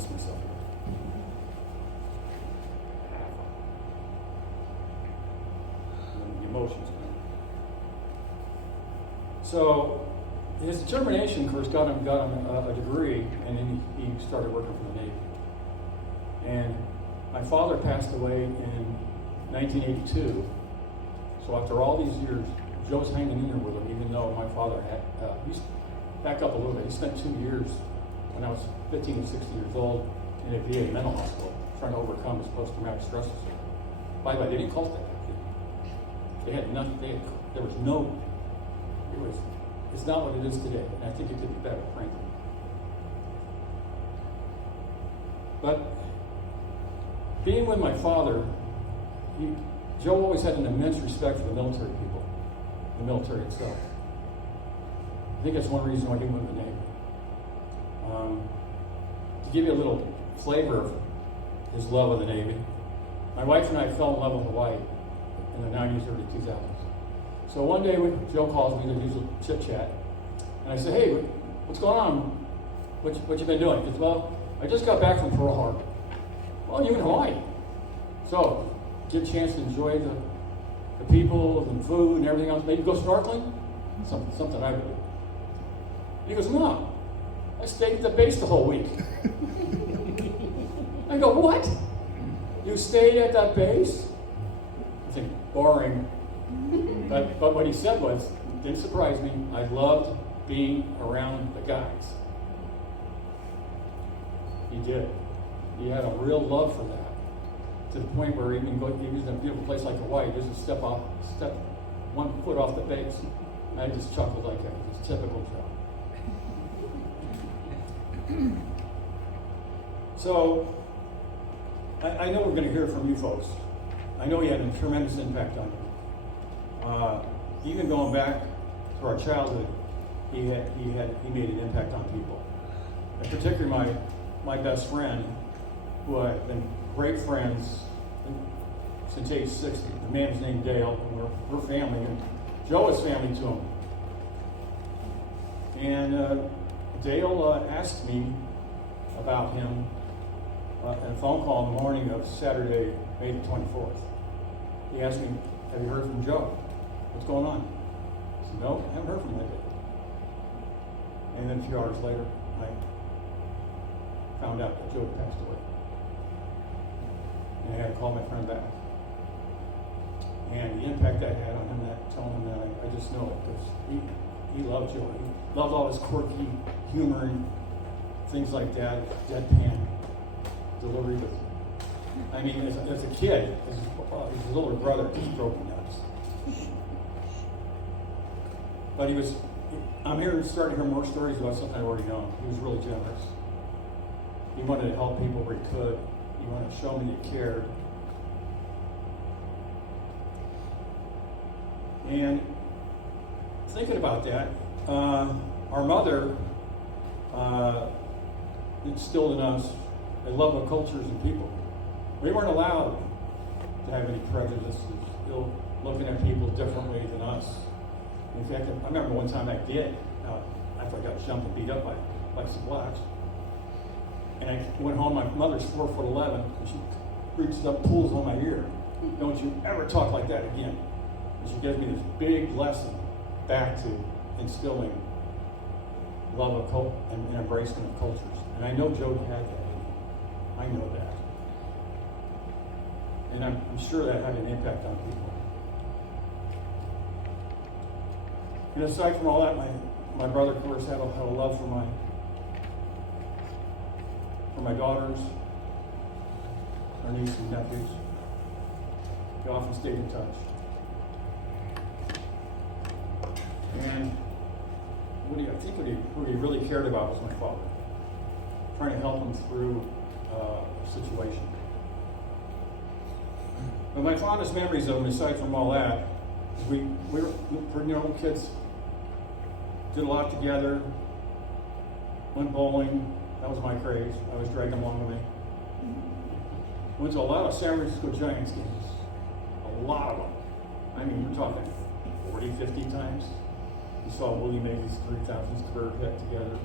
miss myself. The emotions come. So his determination, of course, got him a degree, and then he started working for the Navy. And my father passed away in 1982. So after all these years, Joe's hanging in there with him, even though my father had, back up a little bit, he spent 2 years when I was 15 and 16 years old in a VA mental hospital trying to overcome his post-traumatic stress disorder. By the way, they didn't call it that back then. They had nothing, there was no, it's not what it is today, and I think it could be better, frankly. But being with my father, Joe always had an immense respect for the military people, the military itself. I think that's one reason why he went to the Navy. To give you a little flavor of his love of the Navy, my wife and I fell in love with Hawaii in the 90s, early 2000s. So one day Joe calls me to do a chit chat, and I say, "Hey, what's going on? What you been doing?" He says, "Well, I just got back from Pearl Harbor." "Well, you're in Hawaii, so get a chance to enjoy the people and food and everything else. Maybe go snorkeling." Something I would do. He goes, "No, I stayed at the base the whole week." I go, "What? You stayed at that base?" I think, boring. But what he said was, didn't surprise me, I loved being around the guys. He did. He had a real love for that, to the point where even in a beautiful place like Hawaii, just step 1 foot off the base. I just chuckled like that. It's typical Joe. So, I know we're going to hear from you folks. I know he had a tremendous impact on you. Even going back to our childhood, he made an impact on people. And particularly my best friend, who I've been great friends since age 60. The man's named Dale, and we're family, and Joe is family to him. And Dale asked me about him in a phone call in the morning of Saturday, May the 24th. He asked me, "Have you heard from Joe? What's going on?" I said, "No, I haven't heard from him yet." And then a few hours later, I found out that Joe had passed away. And I had to call my friend back. And the impact that had on him, telling him that, I just know it, because he loved Joe. He loved all his quirky humor and things like that, deadpan delivery. I mean, as a kid, his older brother just drove me nuts. But I'm starting to hear more stories about something I already know. He was really generous. He wanted to help people where he could. He wanted to show me he cared. And thinking about that, our mother instilled in us a love of cultures and people. We weren't allowed to have any prejudices, looking at people differently than us. In fact, I remember one time I did, after I got jumped and beat up by some blacks. And I went home, my mother's 4'11", and she reached up, pulls on my ear. "Don't you ever talk like that again." And she gives me this big lesson back to instilling love of culture and embracement of cultures. And I know Joe had that in him. I know that. And I'm sure that had an impact on people. And aside from all that, my brother, of course, had a love for my daughters, our nieces and nephews. He often stayed in touch. And what he really cared about was my father, trying to help him through a situation. But my fondest memories of him, aside from all that, is we were pretty kids, did a lot together, went bowling. That was my craze. I was dragging him along with me. Went to a lot of San Francisco Giants games. A lot of them. I mean, we're talking 40, 50 times. We saw Willie Mays' 3000s career hit together.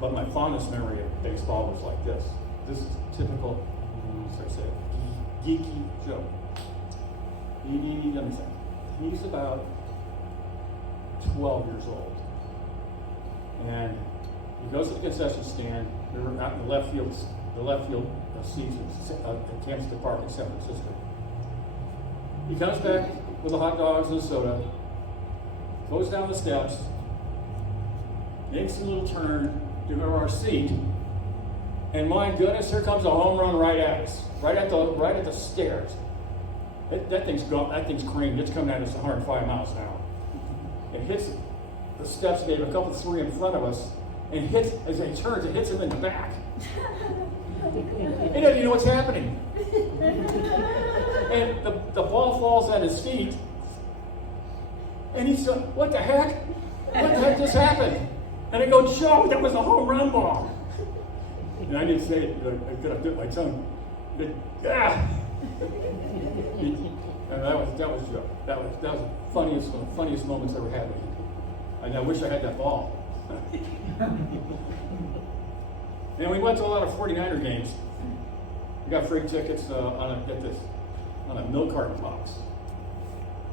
but my fondest memory of baseball was like this. This is typical, as I say, geeky Joe. Let me think. He's about 12 years old. And he goes to the concession stand. We were out in the left field seats at Kansas Park in San Francisco. He comes back with the hot dogs and the soda, goes down the steps, makes a little turn to go to our seat, and my goodness, here comes a home run right at us, right at the stairs. That thing's creamed. It's coming at us 105 miles an hour. It hits the steps, maybe a couple, three in front of us, and hits as he turns. It hits him in the back. He doesn't even know what's happening. And the ball falls at his feet, and he's like, "What the heck? What the heck just happened?" And I go, "Joe, that was a home run ball." And I didn't say it. I could have bit my tongue. And that was Joe. That was the funniest moments I ever had with him. And I wish I had that ball. And we went to a lot of 49er games. We got free tickets on a milk carton box.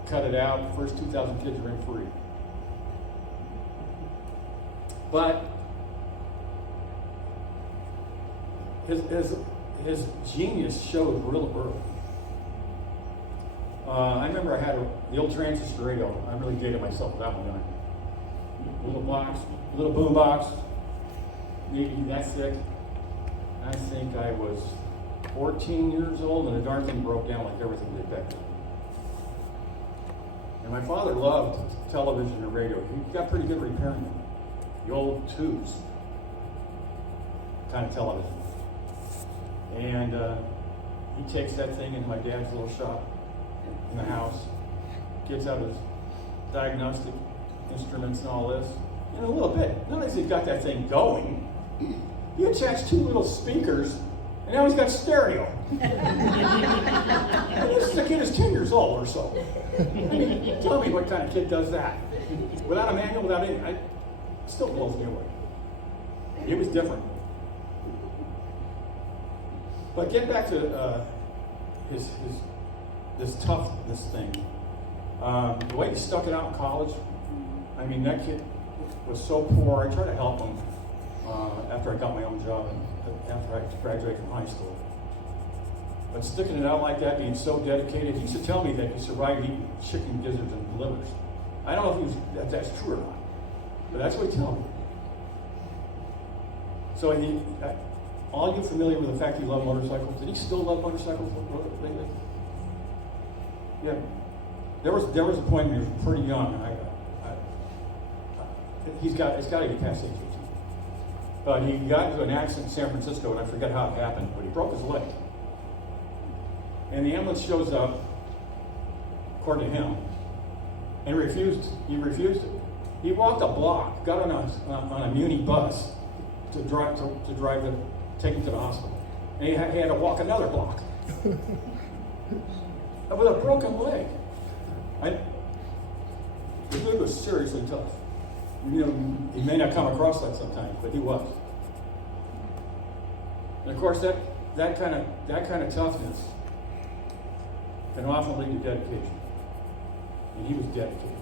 Cut it out. The first 2,000 kids were in free. But his genius showed real early. I remember I had the old transistor radio. I really dated myself with that one, didn't I? Little boom box, maybe that thick. I think I was 14 years old, and the darn thing broke down like everything did back then. And my father loved television and radio. He got pretty good repairing them. The old tubes kind of television. And he takes that thing into my dad's little shop in the house, gets out his diagnostic instruments and all this. In a little bit, not only has he got that thing going, he attached 2 little speakers, and now he's got stereo. And this kid is 10 years old or so. I mean, tell me what kind of kid does that? Without a manual, without anything. It still blows me away. It was different. But get back to this toughness thing. The way he stuck it out in college, I mean, that kid was so poor. I tried to help him after I got my own job and after I graduated from high school. But sticking it out like that, being so dedicated, he used to tell me that he survived eating chicken gizzards and livers. I don't know if that's true or not, but that's what he told me. So all you familiar with the fact he loved motorcycles? Did he still love motorcycles lately? Yeah. There was a point when he was pretty young. It's got to get past age 18. But he got into an accident in San Francisco, and I forget how it happened, but he broke his leg. And the ambulance shows up, according to him, and he refused it. He walked a block, got on a Muni bus to take him to the hospital. And he had to walk another block. With a broken leg. The dude was seriously tough. You know, he may not come across that sometimes, but he was. And of course, that kind of toughness can often lead to dedication. And he was dedicated.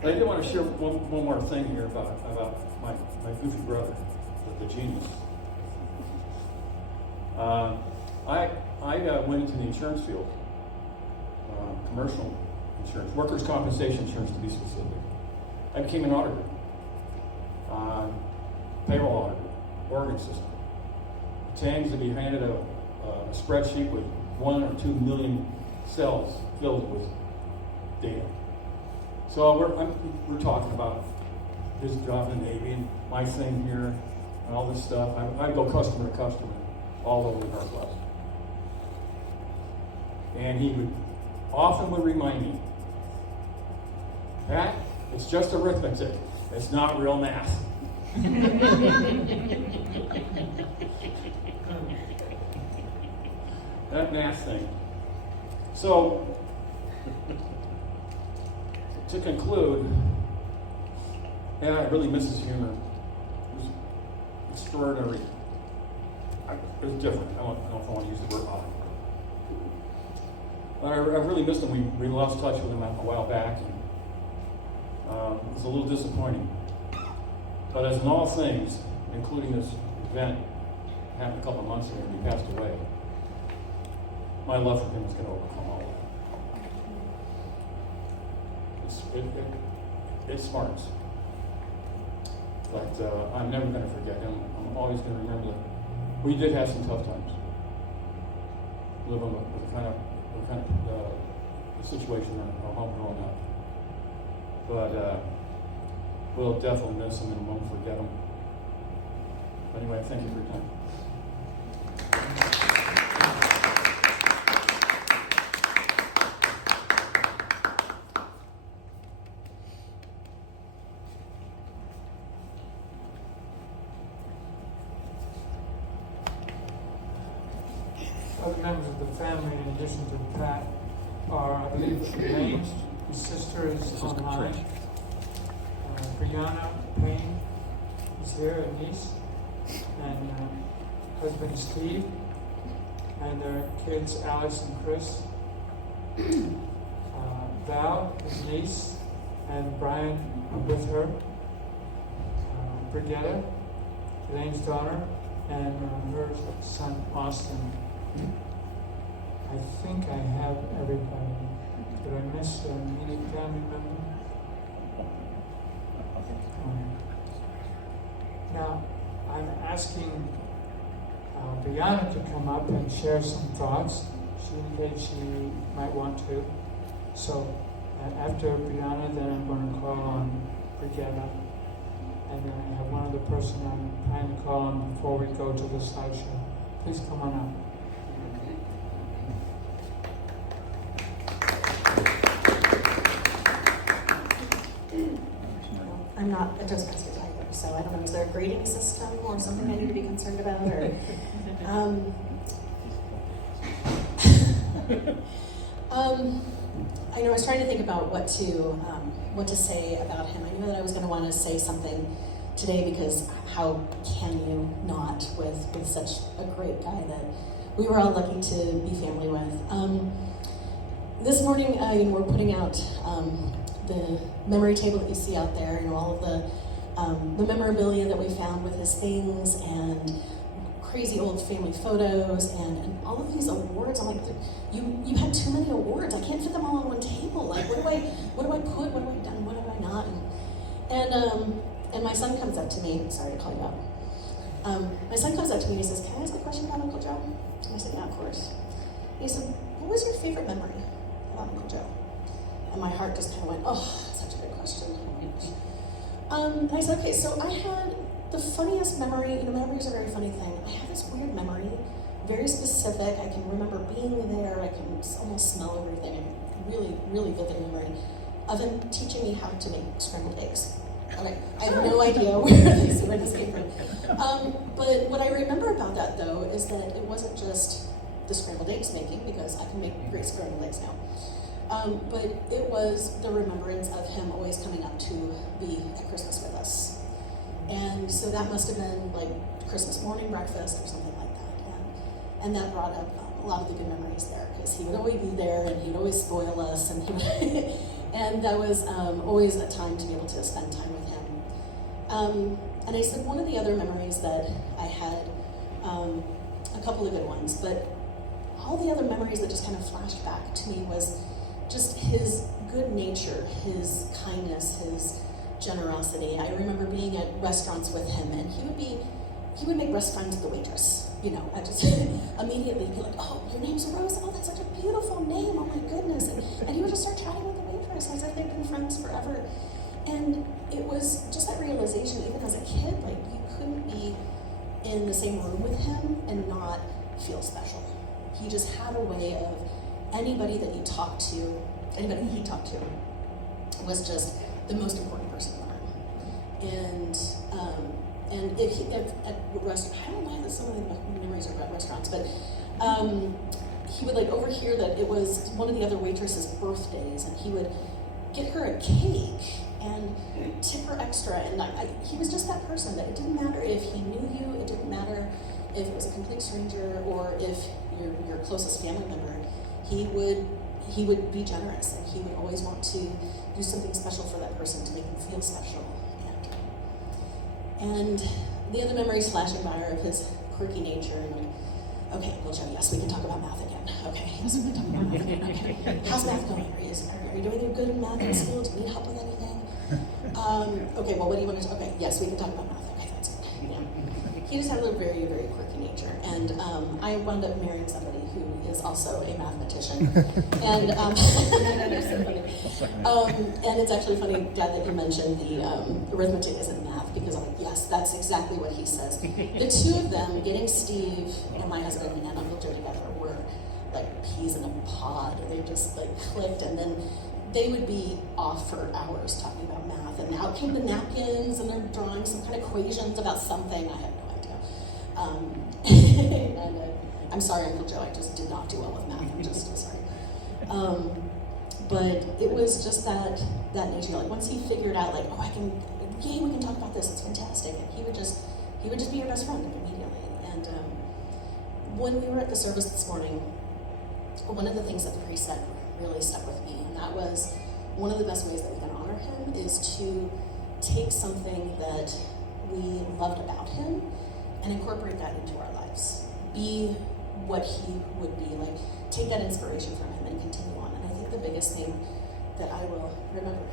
I did want to share one more thing here about my goofy brother, the genius. I went into the insurance field, commercial insurance, workers' compensation insurance to be specific. I became an auditor, payroll auditor, Oregon system. Tangs to be handed a spreadsheet with 1 or 2 million cells filled with data. So we're talking about his job in the Navy and my thing here and all this stuff. I'd go customer to customer all over the Northwest. And he would remind me, Pat, it's just arithmetic. It's not real math. That math thing. So, to conclude, And I really miss his humor. It was extraordinary. It was different. I don't know if I want to use the word odd. But I really missed him. We lost touch with him a while back. And, it was a little disappointing. But as in all things, including this event, happened a couple of months ago and he passed away, my love for him is going to overcome all that. It smarts. But I'm never going to forget him. I'm always going to remember that we did have some tough times. Living with kind of the situation in our home growing up. But we'll definitely miss him and won't forget him. Anyway, thank you for your time. Other members of the family, in addition to Pat, are, I believe, James, his sister is online. Brianna Payne is here, a niece, and husband Steve, and their kids Alice and Chris. Val, his niece, and Brian are with her. Brigitta, Elaine's daughter, and her son Austin. I think I have everybody. Did I miss an immediate family member? Now, I'm asking Brianna to come up and share some thoughts. She indicated she might want to. So, after Brianna, then I'm going to call on Brigitta. And then I have one other person I'm trying to call on before we go to the slideshow. Please come on up. I'm not a Toastmaster either, so I don't know, is there a grading system or something I need to be concerned about? Or, I know I was trying to think about what to say about him. I knew that I was going to want to say something today because how can you not with such a great guy that we were all lucky to be family with. This morning, we're putting out the memory table that you see out there, all of the memorabilia that we found with his things and crazy old family photos and all of these awards. I'm like, you had too many awards. I can't fit them all on one table. Like, what do I put? What have I done? What have I not? And my son comes up to me. Sorry to call you out. My son comes up to me and he says, "Can I ask a question about Uncle Joe?" And I said, "Yeah, of course." And he said, "What was your favorite memory about Uncle Joe?" And my heart just kind of went, "Oh, such a good question." And I said, "Okay, so I had the funniest memory. Memories are a very funny thing. I have this weird memory, very specific. I can remember being there. I can almost smell everything. Really, really vivid memory of him teaching me how to make scrambled eggs. Okay, I have no idea where this came from. But what I remember about that, though, is that it wasn't just the scrambled eggs making, because I can make great scrambled eggs now. But it was the remembrance of him always coming up to be at Christmas with us. And so that must have been like Christmas morning breakfast or something like that. And that brought up a lot of the good memories there, because he would always be there and he'd always spoil us. And and that was always a time to be able to spend time with him. And I said one of the other memories that I had, a couple of good ones, but all the other memories that just kind of flashed back to me was just his good nature, his kindness, his generosity. I remember being at restaurants with him, and he would make rest friends with the waitress. I just immediately be like, "Oh, your name's Rose? Oh, that's such a beautiful name, oh my goodness." And he would just start chatting with the waitress as if they'd been friends forever. And it was just that realization, even as a kid, like, you couldn't be in the same room with him and not feel special. He just had a way of anybody he talked to was just the most important person in the room. And if at restaurant, I don't know that some of the memories are about restaurants, but he would overhear that it was one of the other waitresses' birthdays, and he would get her a cake and tip her extra. And he was just that person that it didn't matter if he knew you, it didn't matter if it was a complete stranger or if your closest family member. He would be generous, and he would always want to do something special for that person to make them feel special. And the other memories flashing by are of his quirky nature. And like, okay, Uncle Joe, yes, we can talk about math again. Okay, yes, we can talk about math again. Okay, how's math going? Are you doing good in math in school? Do you need help with anything? Okay, well, what do you want to? Okay, yes, we can talk about math. Okay, that's good. Yeah. He just had a very, very quirky nature, and I wound up marrying somebody who is also a mathematician. And that's so funny. And it's actually funny, Dad, that you mentioned the arithmetic isn't math, because I'm like, yes, that's exactly what he says. The two of them, getting Steve and my husband and Uncle Joe together, were like peas in a pod. They just like clicked, and then they would be off for hours talking about math, and out came the napkins, and they're drawing some kind of equations about something. I have no idea. And I'm sorry, Uncle Joe, I just did not do well with math. I'm sorry. But it was just that nature. Like once he figured out, like, oh, we can talk about this. It's fantastic. And he would just be your best friend immediately. And when we were at the service this morning, one of the things that the priest said really stuck with me, and that was one of the best ways that we can honor him is to take something that we loved about him and incorporate that into our lives. Be what he would be, like take that inspiration from him and continue on. And I think the biggest thing that I will remember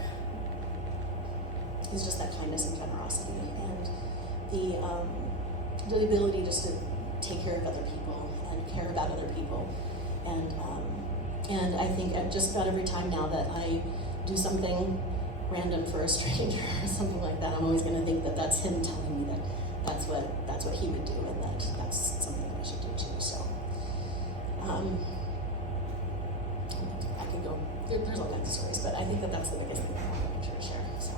is just that kindness and generosity, and the ability just to take care of other people and care about other people. And I think just about every time now that I do something random for a stranger or something like that, I'm always going to think that that's him telling me that that's what he would do, and that's something that I should do too. So I could go. There's all kinds of stories, but I think that that's the biggest thing that I want to share. So.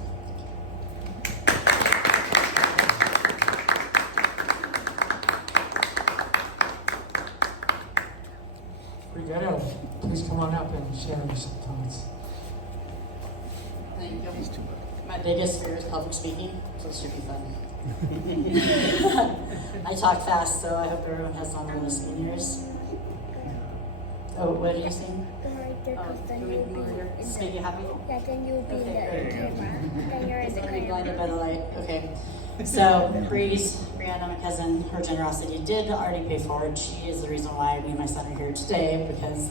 Brigitte, please come on up and share some thoughts. Thank you. My biggest fear is public speaking, so this should be fun. I talk fast, so I hope everyone has longer listening ears. Oh, what are you saying? Can we move here? Does this make you happy? Yeah, then you'll be Okay, the camera. Then you're in the Already camera. blinded by the light. Okay. So, Brianna, my cousin, her generosity did already pay forward. She is the reason why me and my son are here today, because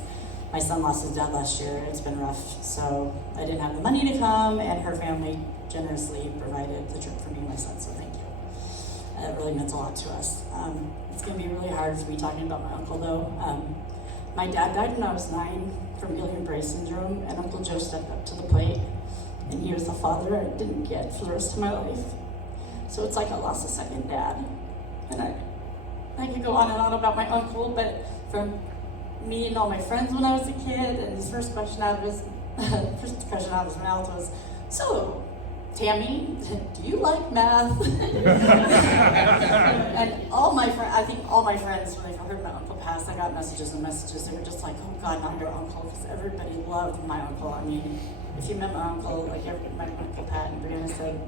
my son lost his dad last year. It's been rough. So, I didn't have the money to come, and her family generously provided the trip for me and my son, so thank you. It really meant a lot to us. It's going to be really hard for me talking about my uncle, though. My dad died when I was 9 from Guillain-Barré syndrome, and Uncle Joe stepped up to the plate, and he was the father I didn't get for the rest of my life. So it's like I lost a second dad. And I could go on and on about my uncle, but from meeting all my friends when I was a kid, and his first question out of his mouth was, "So, Tammy, do you like math?" And I think all my friends, when they heard my uncle pass, I got messages. They were just like, "Oh God, not your uncle," because everybody loved my uncle. I mean, if you met my uncle, like my Uncle Pat and Brianna said,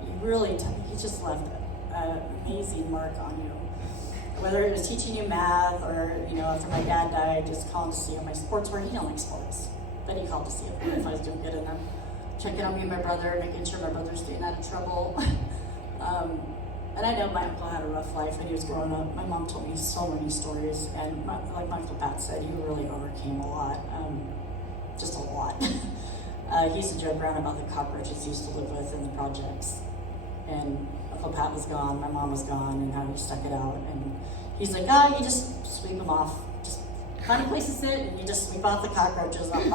he just left an amazing mark on you. Whether it was teaching you math or, after my dad died, just calling to see how my sports were. He didn't like sports, but he called to see if I was doing good in them. Checking on me and my brother, making sure my brother's staying out of trouble. And I know my uncle had a rough life when he was growing up. My mom told me so many stories, and like my Uncle Pat said, he really overcame a lot, just a lot. He used to joke around about the cockroaches he used to live with in the projects. And Uncle Pat was gone, my mom was gone, and how he stuck it out. And he's like, you just sweep them off. Just find a place to sit, and you just sweep off the cockroaches. I'm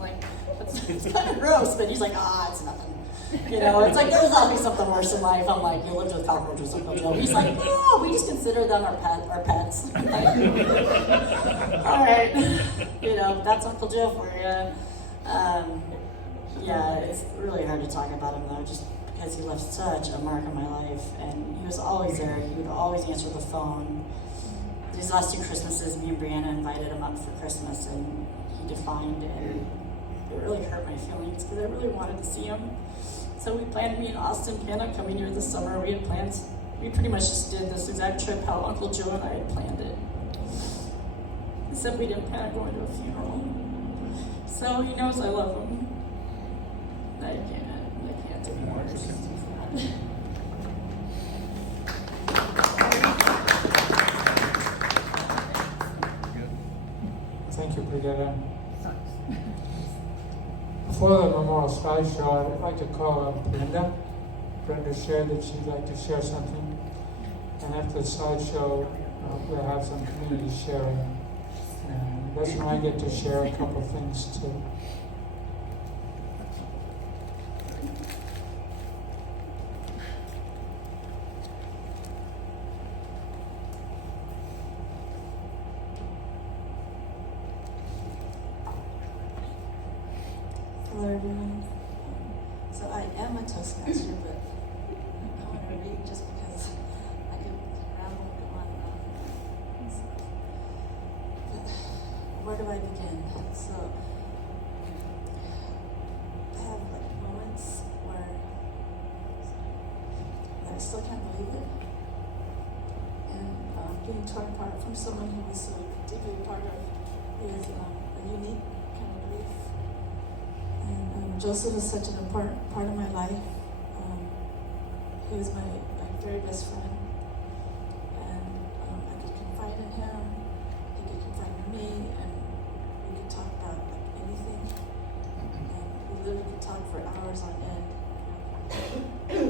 like, it's kind of gross, but he's like, it's nothing. It's like there's always something worse in life. I'm like, you lived with cockroaches, Uncle Joe. He's like, no, we just consider them our pets. I'm like, all right, that's Uncle Joe for you. Yeah, it's really hard to talk about him though, just because he left such a mark on my life, and he was always there. He would always answer the phone. These last 2 Christmases, me and Brianna invited him up for Christmas, and he declined, and it really hurt my feelings because I really wanted to see him. So we planned me and Austin planned on coming here this summer. We had plans. We pretty much just did this exact trip how Uncle Joe and I had planned it. Except we didn't plan on going to a funeral. So he knows I love him. I can't take more. Thank you, Brigitte. For the memorial slideshow, I'd like to call up Brenda. Brenda shared that she'd like to share something. And after the slideshow, we'll have some community sharing. And that's when I get to share a couple of things too. Hello everyone. So I am a Toastmaster, but I want to read just because I could ramble and go on and on. So, but where do I begin? So I have like moments where I still can't believe it, and being torn apart from someone who was so deeply a part of is a unique kind of grief. And Joseph was such an important part of my life. He was my very best friend. And I could confide in him, he could confide in me, and we could talk about like anything. And we literally could talk for hours on end. We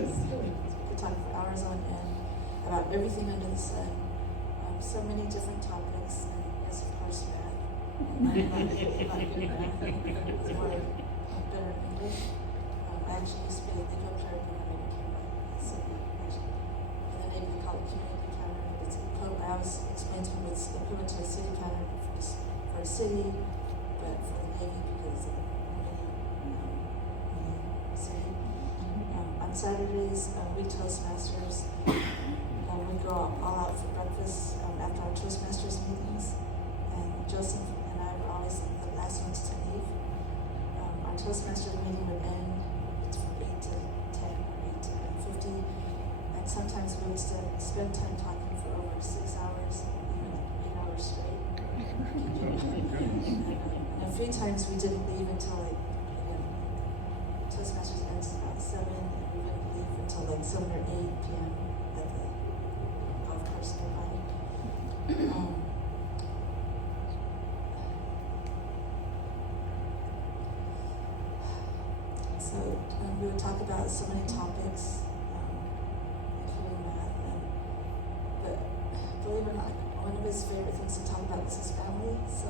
could talk for hours on end about everything under the sun. So many different topics, and yes, of course, math. I'm not good at math. It's more better in English. I actually used to be a legal clerk, and then I became a city, actually. In the Navy, they call it community counter. It's I always explain to people it's equivalent to a city counter for a city, but for the Navy because of mini city. On Saturdays, we Toastmasters. We go all out for breakfast after our Toastmasters meetings, and Joseph and I were always the last ones to leave. Our Toastmasters meeting would end from 8 to 10 or 8 to 50, and sometimes we would spend time talking for over 6 hours, even like 8 hours straight. And a few times we didn't leave until like, Toastmasters ends about 7, and we wouldn't leave until like 7 or 8 p.m. at the golf course nearby. So we would talk about so many topics, including math. But believe it or not, one of his favorite things to talk about was his family. So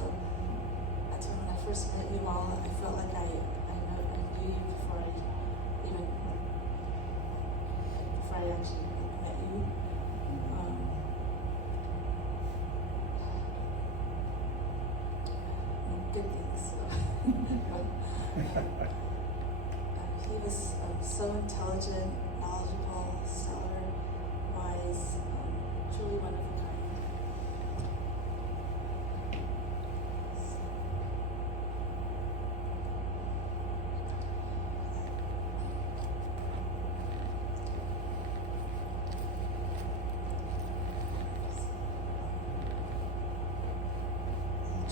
that's when I first met you all. I felt like I knew you before I actually met you. Good things. So. He was so intelligent, knowledgeable, stellar, wise, truly one of a kind.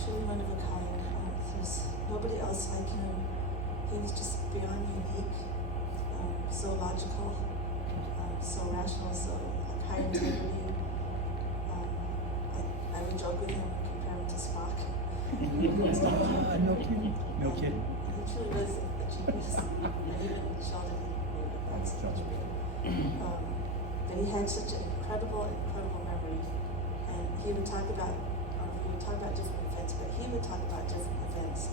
Truly one of a kind. There's nobody else like him. He was just beyond unique, so logical, so rational, so like high integrity. I would joke with him and compare him to Spock. No kidding. No kidding. He truly was a genius. And even Sheldon knew that that's so true. But he had such an incredible memory. And he would talk about different events, but he would talk about different events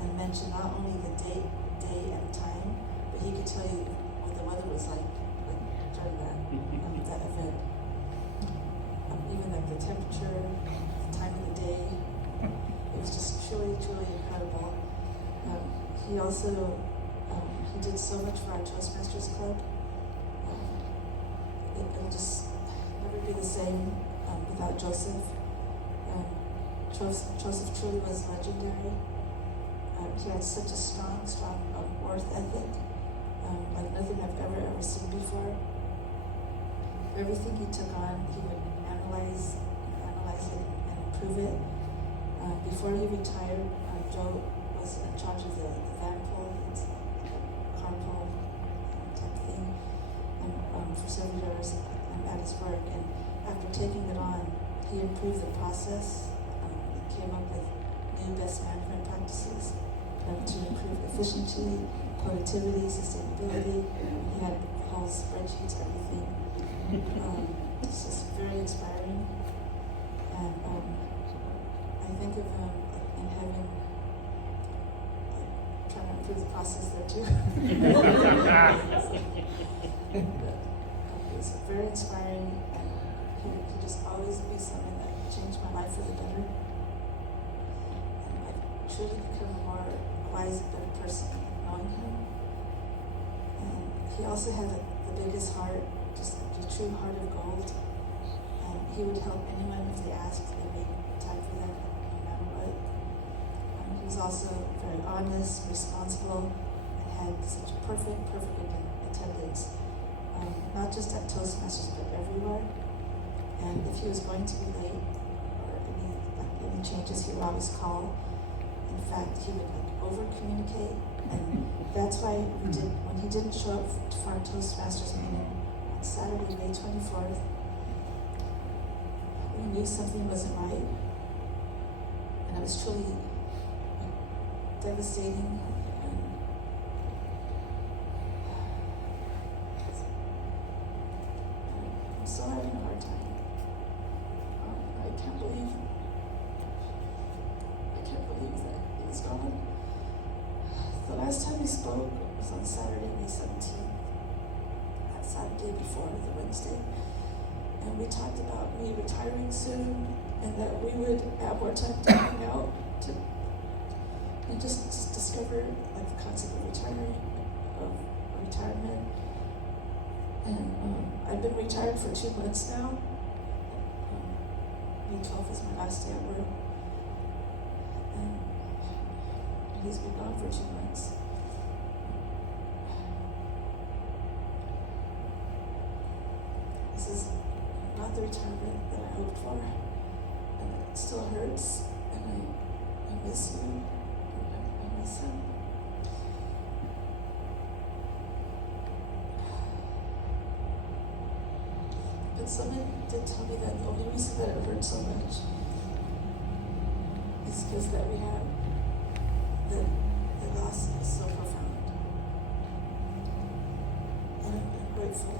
and mention not only the day and time, but he could tell you what the weather was like during that event. Even like the temperature, the time of the day. It was just truly incredible. He also he did so much for our Toastmasters Club. It'll just never be the same without Joseph. Joseph truly was legendary. He had such a strong worth ethic, like nothing I've ever seen before. Everything he took on, he would analyze it and improve it. Before he retired, Joe was in charge of the van pull, it's like a carpool type thing, and for several years at his work. And after taking it on, he improved the process. He came up with new best management practices to improve efficiency, productivity, sustainability. He had whole spreadsheets, everything. It's just very inspiring. And I think of him in heaven, trying to improve the process there too. It's very inspiring, and he just always be something that changed my life for the better. And I've truly become a more wise, better person knowing him. And he also had the biggest heart, just a true heart of gold. And he would help anyone if they asked. They made time for them, no matter what. He was also very honest, responsible, and had such perfect attendance. Not just at Toastmasters, but everywhere. And if he was going to be late or any changes, he would always call. In fact, he would over communicate, and that's why when he didn't show up for our Toastmasters meeting on Saturday, May 24th, we knew something wasn't right, and it was truly devastating. I'm still having a hard time. I can't believe that he's gone. The last time we spoke was on Saturday, May 17th. That Saturday before the Wednesday. And we talked about me retiring soon, and that we would have more time to hang out and just discover like the concept of retirement. And I've been retired for 2 months now. May 12th is my last day at work. And he's been gone for 2 months. This is not the retirement that I hoped for. And it still hurts. And I miss you. I miss him. But someone did tell me that the only reason that it hurt so much is because that we have the loss is so profound. And I'm grateful.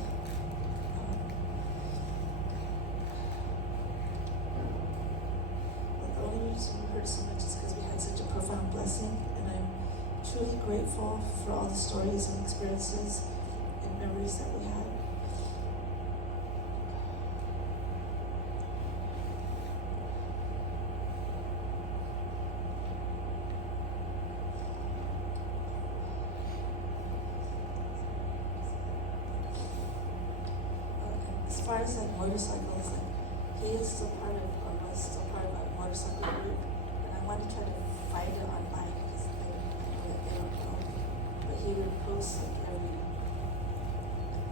But the only reason it hurt so much is because we had such a profound blessing, and I'm truly grateful for all the stories and experiences and memories that we had. As far as like motorcycles, like he is still part of, or was still part of a motorcycle group, and I want to try to find it online because I know that they don't know. But he would post like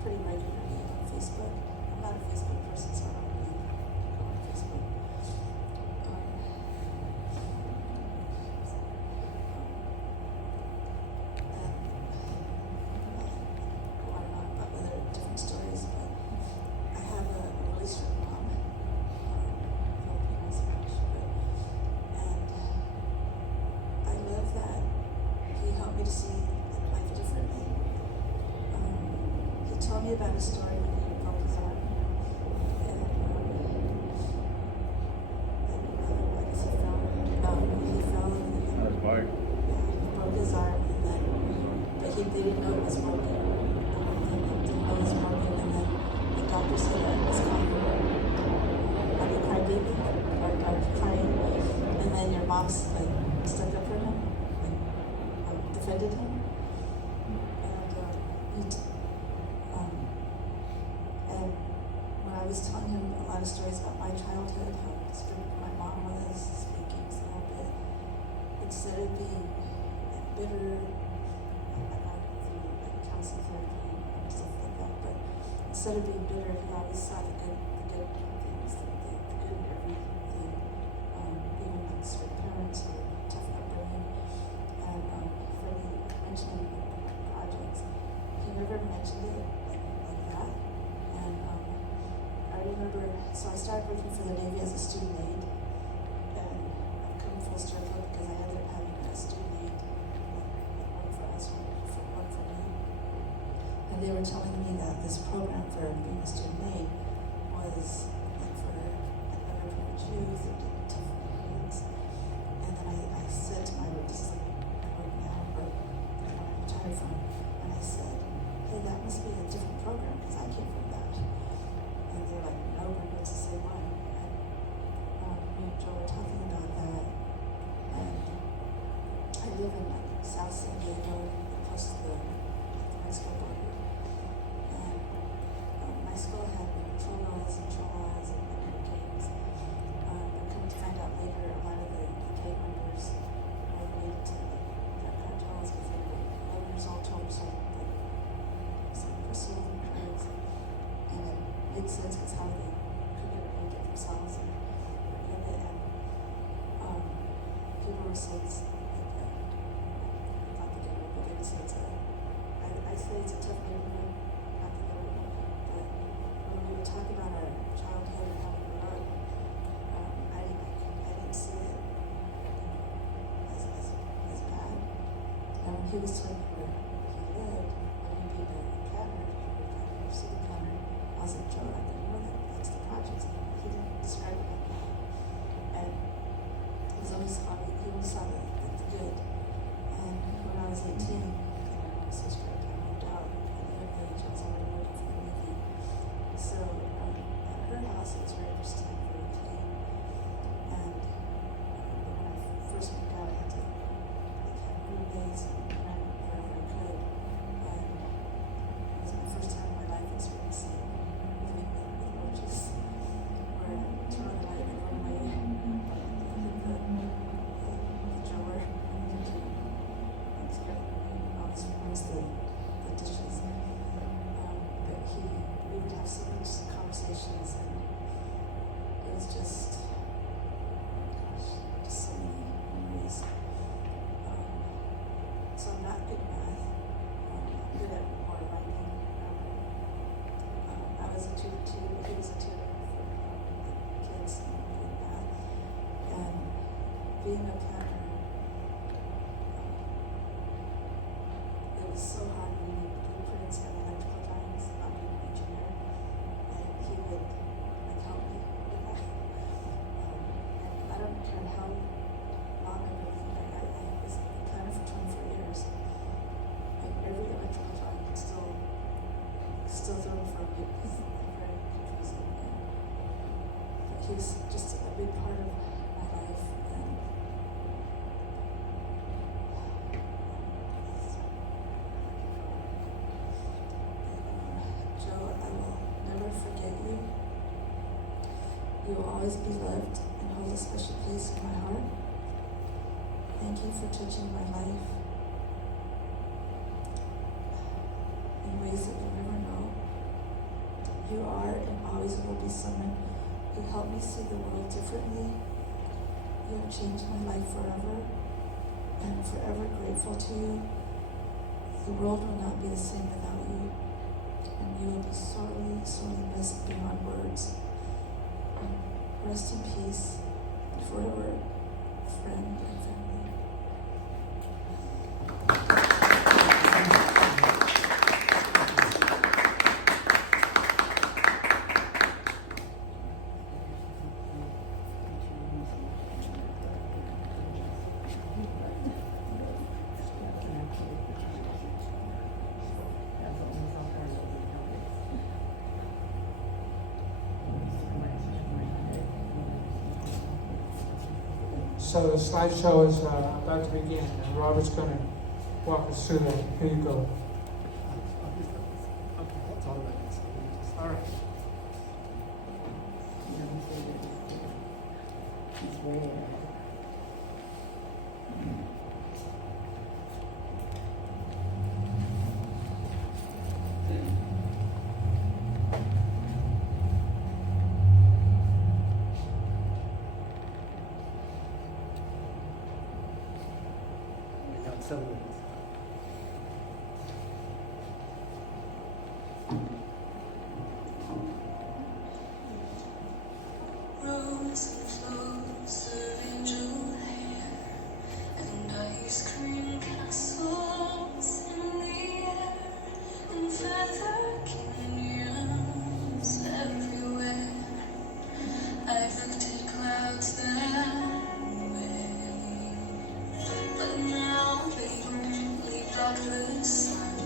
pretty regularly on Facebook. I'm not a Facebook person, so I don't really go on Facebook. And go on and on about other different stories, but I have a really strong mom. I don't know so much, and I love that he helped me to see life differently. He told me about a story when he broke his arm, and I guess he fell. He fell and he broke his arm, and then they didn't know it was broken. They didn't know it was broken, and then the doctor said that it was crying. Like a crybaby, or crying, and then your mom's like stuck up for him, like defended him, and when I was telling him a lot of stories about my childhood, how strict my mom was, speaking a little bit, instead of being bitter. I got through like counseling therapy and stuff like that. But instead of being bitter, he always saw the good things, the good in everything. Even with strict parents or tough upbringing. And for me mentioning the projects, he never mentioned it like that. And I remember, so I started working for the Navy as a student aide, and I've come full circle because I ended up having a student aide work for us, work for me. And they were telling me that this program for being a student aide was like for like underprivileged youth and tough kids. And then I said to my work, this is like my work now, but I retired from, and I said, hey, that must be a different program because I came from that. And they're like, no, but it's the same one. And me and Joe were talking about that. And I live in like South San Diego, close to the Mexico border. And my school had patrol laws and gangs. But come to find out later, a lot of the gang members were related to the cartels because they were 11 years old, 12 years old, like some crystals and drugs. And it made sense because how they could get away with themselves and forgive it. And people were saying not the ghetto, but they would say I say it's a tough neighborhood, not the ghetto. But when we would talk about our childhood and how we grew up, I didn't see it as bad. And when he was telling me where he lived, when he'd be the planner, the city planner, I was like, Joe, I didn't know that's the project. He didn't describe it like that. And he always saw the good. And when I was 18, I was so strict, I moved out at a young age. I was already working for the Navy. So at her house, it was very pristine, very clean. And when I first moved out, I had to have roommates and rent wherever I could. And it was my first time in my life experiencing living with roaches, where I turn on the light and I run away. The drawer, and scared me. Always brings the dishes. But we would have so much conversations, and it was just so many memories. So I'm not good at math. I'm good at more writing. I was a tutor too. He was a tutor for kids and math. And being a planner, it was so hard reading blueprints and electrical drawings. I'm an engineer, and he would help me with that. And I don't care how long I've been thinking. I was a planner for 24 years. Like every electrical drawing can still throw me for a loop. It's very confusing. But he was just a big part of my life. And Joe, I will never forget you. You will always be loved and hold a special place in my heart. Thank you for touching my life in ways that you'll never know. You are and always will be someone who helped me see the world differently. You have changed my life forever. I'm forever grateful to you. The world will not be the same without you, and you will be sorely, sorely missed beyond words. Rest in peace, forever, friend and family. So the slideshow is about to begin, and Robert's going to walk us through that. Here you go. All right. Rose and flows of angel hair and ice cream castles in the air and feather canyons everywhere. I've looked at clouds that way, but now they only block the sun.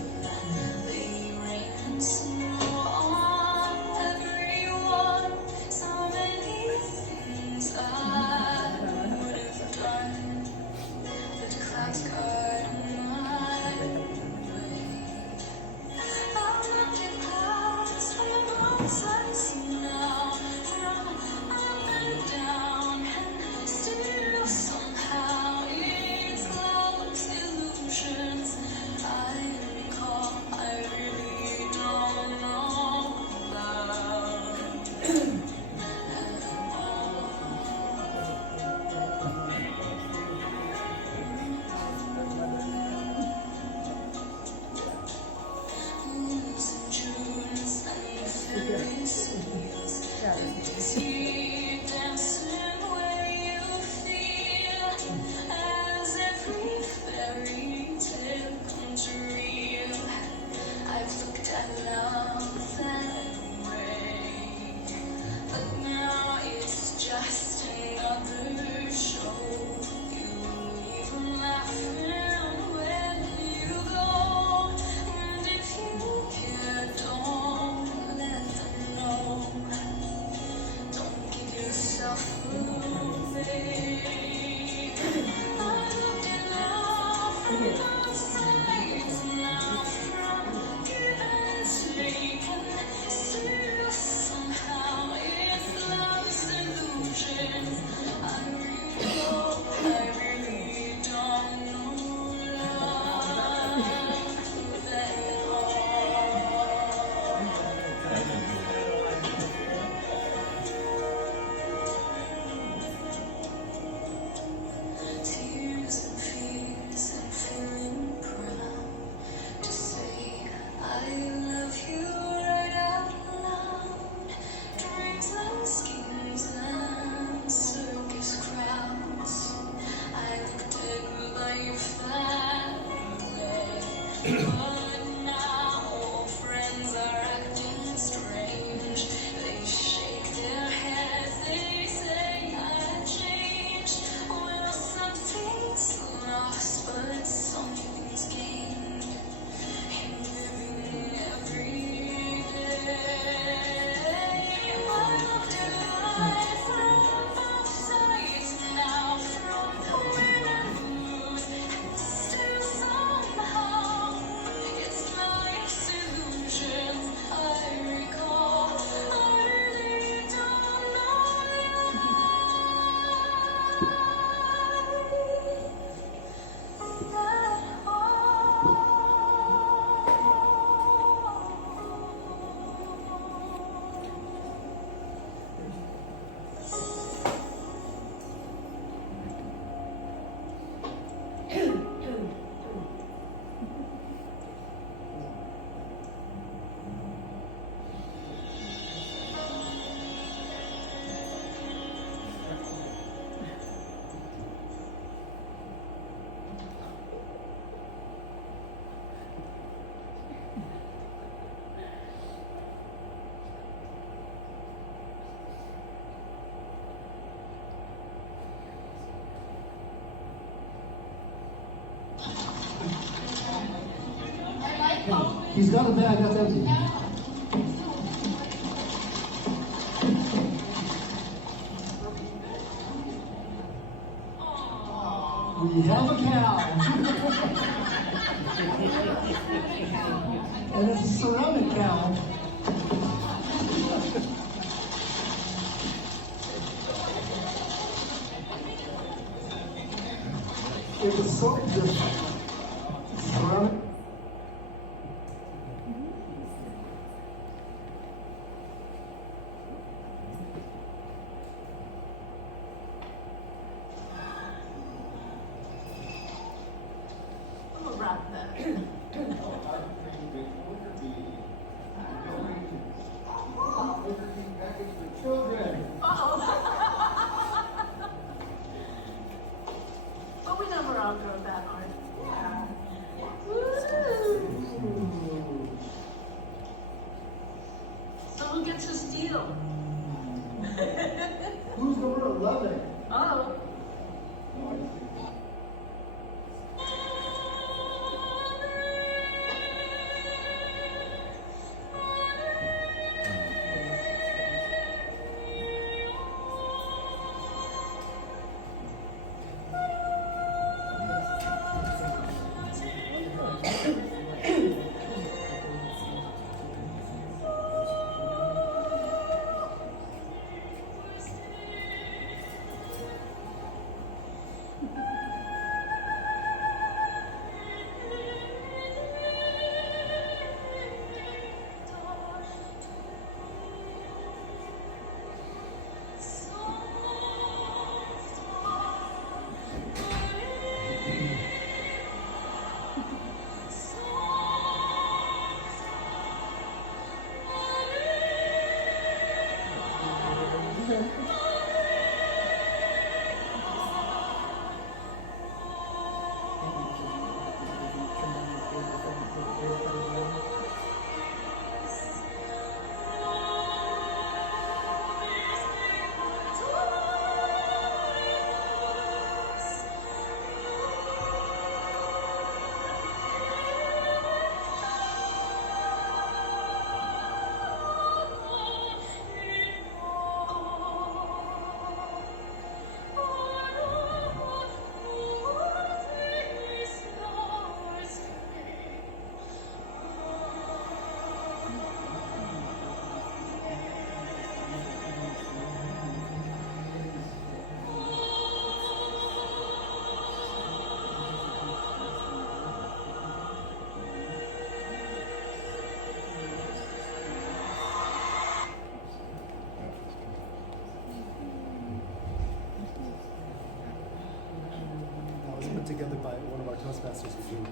They rain and snow on everyone. So many things I would have done, but clouds got in my way. I look at clouds from both sides now, from up and down, and still somehow it's clouds illusions. I recall, I really don't know love at all. Moons and Junes and the Ferris wheels, fantasy dancing where you feel as every fairy tale comes real. I've looked at love that way, but now it's just another show. You leave 'em laughing when you go, and if you care, don't let them know. Don't give yourself away. I look at love from both sides now, from give and take, and still somehow it's love's illusion. I recall, I really don't know love at all. Tears and fears and feeling proud to say I love you right out loud. Dreams and schemes and circus crowds. I looked at life that way, but now old friends are acting strange. They shake their heads, they say I changed. Well, something's lost, but something's gained in living every day. I looked at life from both sides now, from win and lose, and still somehow it's life's illusions. I recall, I really don't know at all. He's got a bag that's empty. We have a cow. And it's a ceramic cow. It was so different. Ceramic. But we know we're all good with that, aren't we? Yeah. So who gets his deal? Who's the real loving? Oh. That was put together by one of our Toastmasters, Eugene.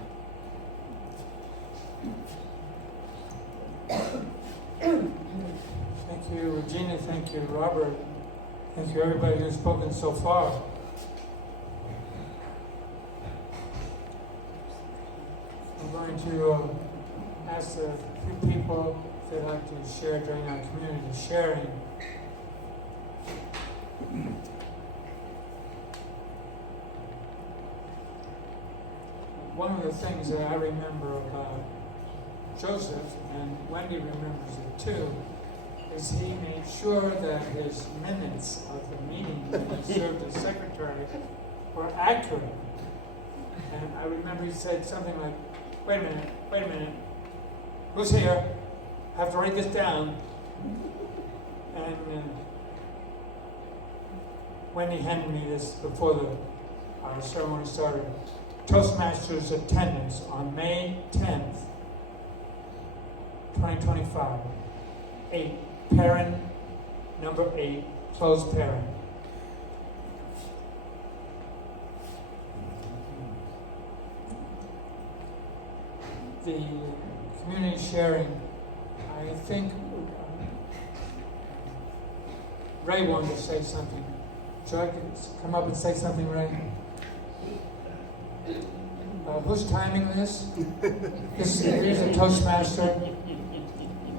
Thank you, Regina. Thank you, Robert. Thank you, everybody who's spoken so far. I'm going to ask a few people if they'd like to share during our community sharing. One of the things that I remember about Joseph, and Wendy remembers it too, is he made sure that his minutes of the meeting when he served as secretary were accurate. And I remember he said something like, wait a minute, who's here? I have to write this down. And Wendy handed me this before our ceremony started. Toastmasters attendance on May 10th, 2025. 8. Parent number 8, closed parent. The community sharing, I think Ray wanted to say something. Would you like to come up and say something, Ray? Who's timing this? Here's a Toastmaster.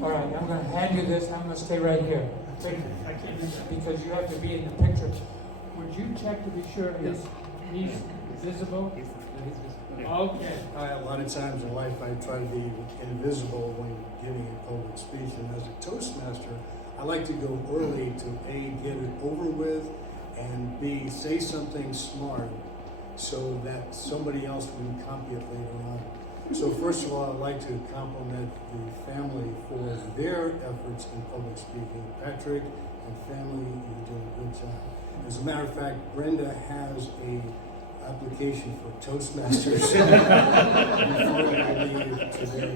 All right, I'm going to hand you this. I'm going to stay right here. Wait, I can't do that because you have to be in the picture. Would you check to be sure he's visible? Okay. A lot of times in life I try to be invisible when giving a public speech, and as a Toastmaster, I like to go early to A, get it over with, and B, say something smart so that somebody else can copy it later on. So first of all, I'd like to compliment the family for their efforts in public speaking. Patrick and family, you're doing a good job. As a matter of fact, Brenda has a application for Toastmasters before we leave today.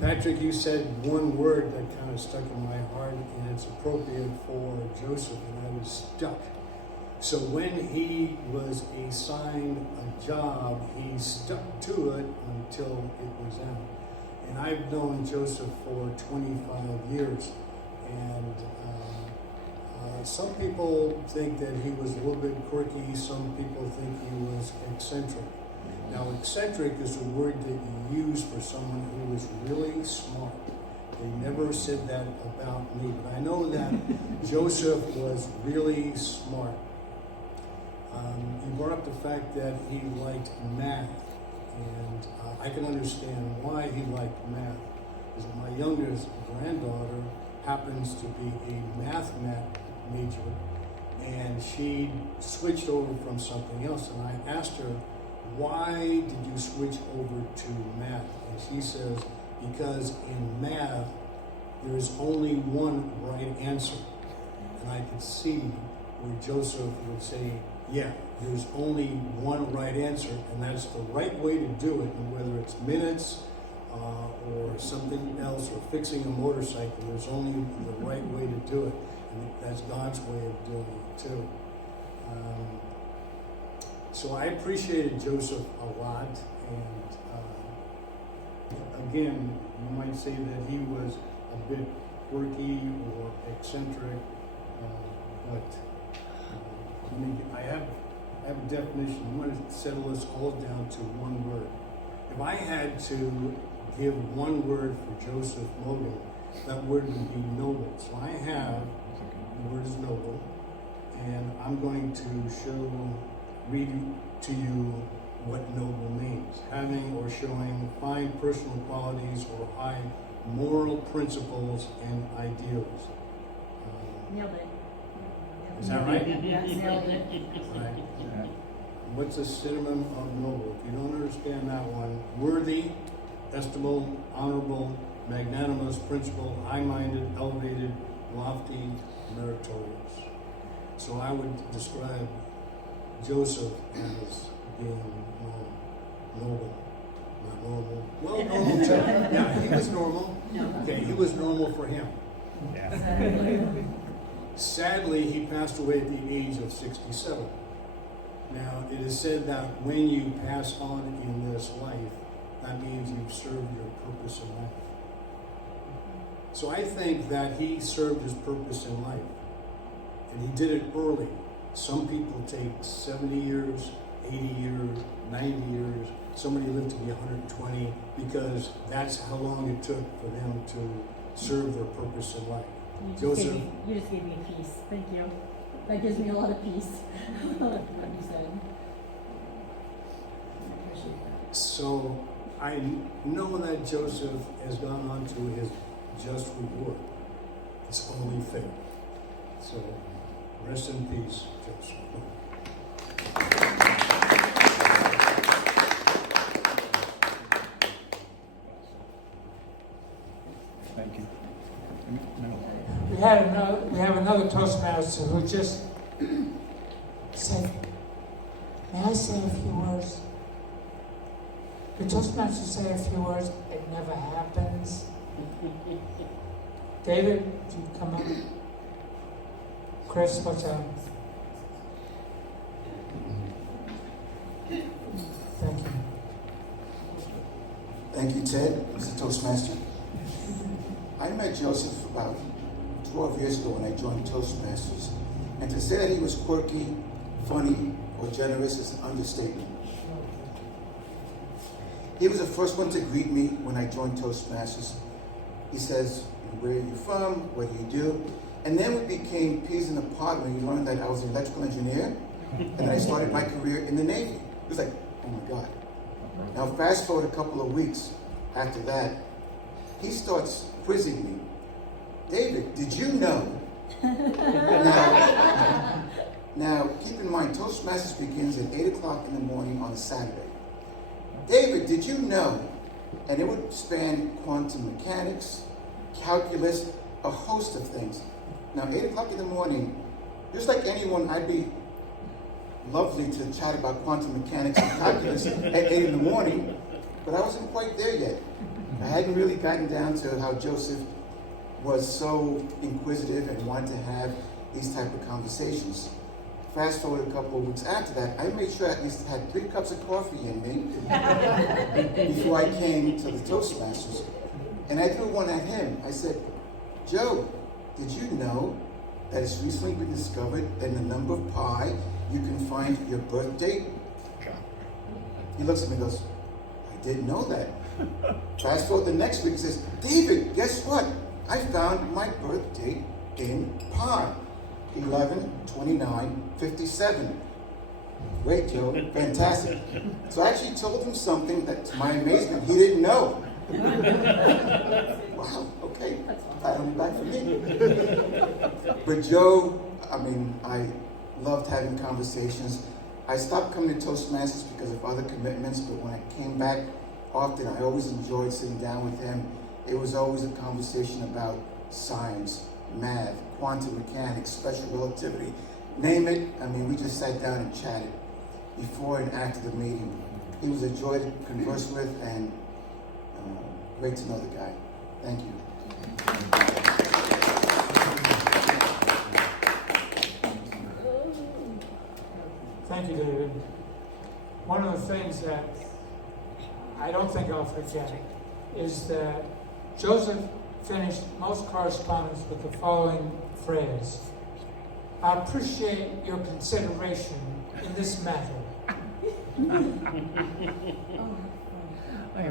Patrick, you said one word that kind of stuck in my heart, and it's appropriate for Joseph, and I was stuck. So when he was assigned a job, he stuck to it until it was out. And I've known Joseph for 25 years. And some people think that he was a little bit quirky. Some people think he was eccentric. Now, eccentric is a word that you use for someone who is really smart. They never said that about me, but I know that Joseph was really smart. He brought up the fact that he liked math, and I can understand why he liked math. Because my youngest granddaughter happens to be a math major, and she switched over from something else, and I asked her, why did you switch over to math? And she says, because in math, there is only one right answer. And I could see where Joseph would say, yeah, there's only one right answer, and that's the right way to do it. And whether it's minutes or something else, or fixing a motorcycle, there's only the right way to do it. And that's God's way of doing it too. So I appreciated Joseph a lot, and again, you might say that he was a bit quirky or eccentric, but I have a definition. I'm going to settle this all down to one word. If I had to give one word for Joseph Mogan, that word would be noble. So I have, the word is noble, and I'm going to read to you what noble means. Having or showing fine personal qualities or high moral principles and ideals. Nailed it. Is that right? Yes, nailed it. Right. What's a synonym of noble? If you don't understand that one, worthy, estimable, honorable, magnanimous, principled, high-minded, elevated, lofty, meritorious. So I would describe Joseph as being noble. Not normal. Well, normal too. Yeah, he was normal. Okay, he was normal for him. Sadly, he passed away at the age of 67. Now, it is said that when you pass on in this life, that means you've served your purpose in life. So I think that he served his purpose in life, and he did it early. Some people take 70 years, 80 years, 90 years. Somebody lived to be 120 because that's how long it took for them to serve their purpose in life. Joseph. You just gave me peace. Thank you. That gives me a lot of peace. What you said. I appreciate that. So I know that Joseph has gone on to his just reward. It's only fair. So rest in peace, Joseph. Thank you. We have another Toastmaster who just said, may I say a few words? The Toastmaster say a few words, it never happens. David, do you come up? Chris, what's up? Thank you. Thank you, Ted, Mr. Toastmaster. I met Joseph about 12 years ago when I joined Toastmasters. And to say that he was quirky, funny, or generous is an understatement. He was the first one to greet me when I joined Toastmasters. He says, where are you from? What do you do? And then we became peas in a pod when he learned that I was an electrical engineer. And then I started my career in the Navy. He was like, oh my God. Now fast forward a couple of weeks after that, he starts quizzing me. David, did you know? Now, keep in mind, Toastmasters begins at 8 o'clock in the morning on a Saturday. David, did you know? And it would span quantum mechanics, calculus, a host of things. Now, 8 o'clock in the morning, just like anyone, I'd be lovely to chat about quantum mechanics and calculus at 8 in the morning, but I wasn't quite there yet. I hadn't really gotten down to how Joseph was so inquisitive and wanted to have these type of conversations. Fast forward a couple of weeks after that, I made sure I at least had 3 cups of coffee in me before I came to the Toastmasters. And I threw one at him. I said, Joe, did you know that it's recently been discovered that in the number of pi, you can find your birth date? He looks at me and goes, I didn't know that. Fast forward the next week, he says, David, guess what? I found my birth date in pi. 11/29/57. Great, Joe. Fantastic. So I actually told him something that, to my amazement, he didn't know. Wow, okay. Pat on the back for me. But Joe, I mean, I loved having conversations. I stopped coming to Toastmasters because of other commitments, but when I came back often, I always enjoyed sitting down with him. It was always a conversation about science, math, quantum mechanics, special relativity, name it. I mean, we just sat down and chatted before and after the meeting. He was a joy to converse with, and great to know the guy. Thank you. Thank you, David. One of the things that I don't think I'll forget is that Joseph finished most correspondence with the following phrase: I appreciate your consideration in this matter.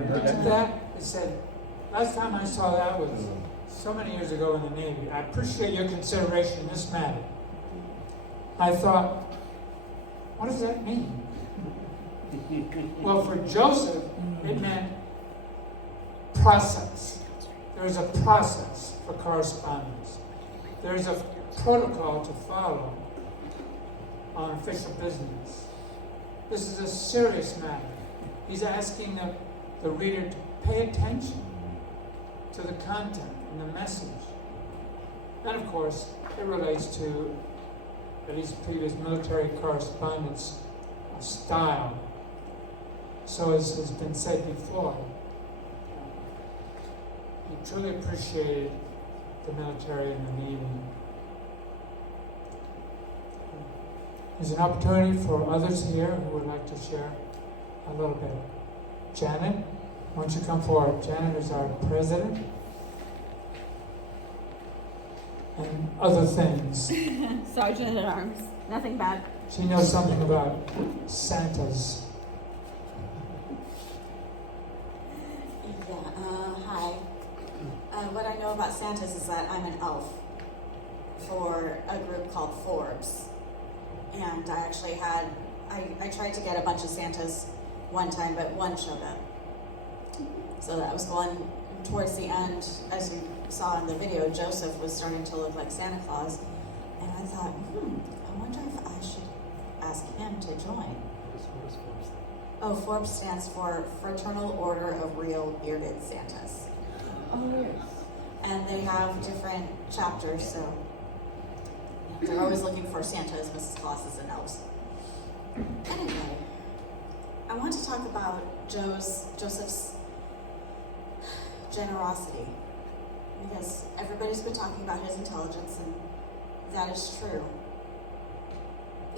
Looked at that and said, last time I saw that was so many years ago in the Navy. I appreciate your consideration in this matter. I thought, what does that mean? Well, for Joseph, it meant process. There is a process for correspondence. There is a protocol to follow on official business. This is a serious matter. He's asking the reader to pay attention to the content and the message. And of course, it relates to at least previous military correspondence style. So as has been said before, he truly appreciated the military and the Navy. There's an opportunity for others here who would like to share a little bit. Janet, why don't you come forward? Janet is our president. And other things. Sergeant at Arms. Nothing bad. She knows something about Santas. Hi. What I know about Santas is that I'm an elf for a group called Forbes. And I actually I tried to get a bunch of Santas one time, but one showed up. So that was one towards the end, as you saw in the video, Joseph was starting to look like Santa Claus. And I thought, I wonder if I should ask him to join. Oh, Forbes stands for Fraternal Order of Real Bearded Santas. Oh, yes. And they have different chapters, so they're always looking for Santas, Mrs. Clauses, and elves. Anyway, I want to talk about Joseph's generosity, because everybody's been talking about his intelligence, and that is true.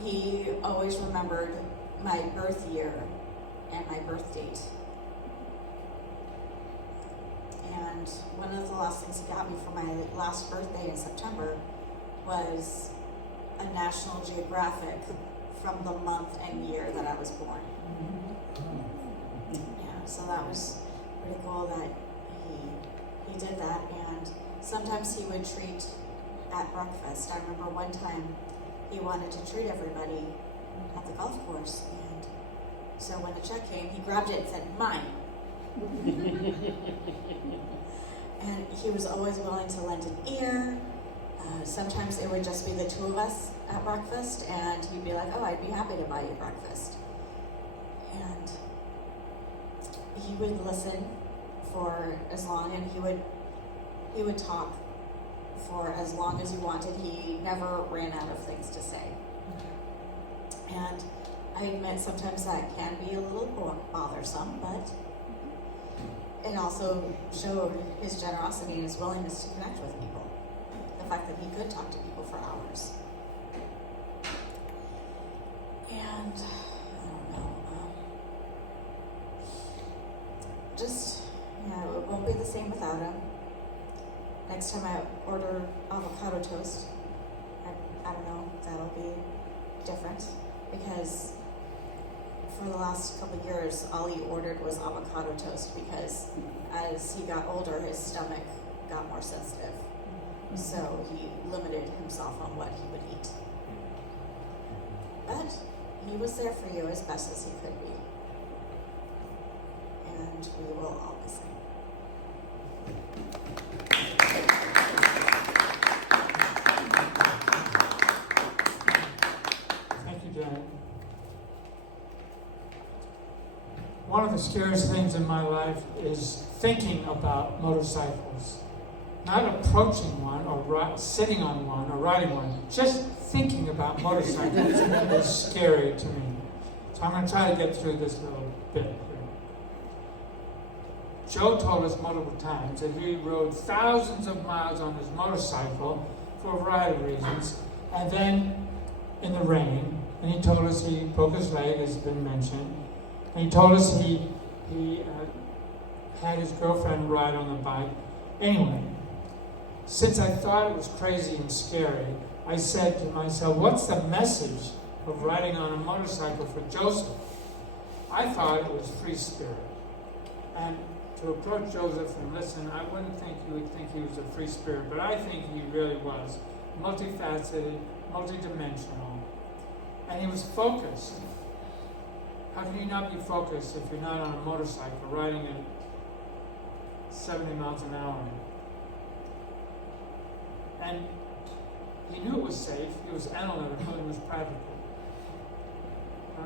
He always remembered my birth year and my birth date. And one of the last things he got me for my last birthday in September was a National Geographic from the month and year that I was born. Yeah, so that was pretty cool that he did that. And sometimes he would treat at breakfast. I remember one time he wanted to treat everybody at the golf course, and so when the check came, he grabbed it and said, "Mine." And he was always willing to lend an ear. Sometimes it would just be the two of us at breakfast, and he'd be like, "Oh, I'd be happy to buy you breakfast." And he would listen for as long, and he would talk for as long as he wanted. He never ran out of things to say. And I admit sometimes that can be a little bothersome, but it also showed his generosity and his willingness to connect with people. The fact that he could talk to people for hours. And I don't know. It won't be the same without him. Next time I order avocado toast, I don't know, that'll be different, because for the last couple of years, all he ordered was avocado toast, because as he got older, his stomach got more sensitive. So he limited himself on what he would eat. But he was there for you as best as he could be. And we will all miss him. Thank you, Janet. One of the scariest things in my life is thinking about motorcycles. Not approaching one or sitting on one or riding one. Just thinking about motorcycles is scary to me. So I'm going to try to get through this little bit here. Joe told us multiple times that he rode thousands of miles on his motorcycle for a variety of reasons, and then in the rain, and he told us he broke his leg, as has been mentioned, and he told us he had his girlfriend ride on the bike. Anyway, since I thought it was crazy and scary, I said to myself, what's the message of riding on a motorcycle for Joseph? I thought it was free spirit. And to approach Joseph and listen, I wouldn't think you would think he was a free spirit, but I think he really was. Multifaceted, multidimensional. And he was focused. How can you not be focused if you're not on a motorcycle riding at 70 miles an hour? And he knew it was safe, it was analytical, it was practical.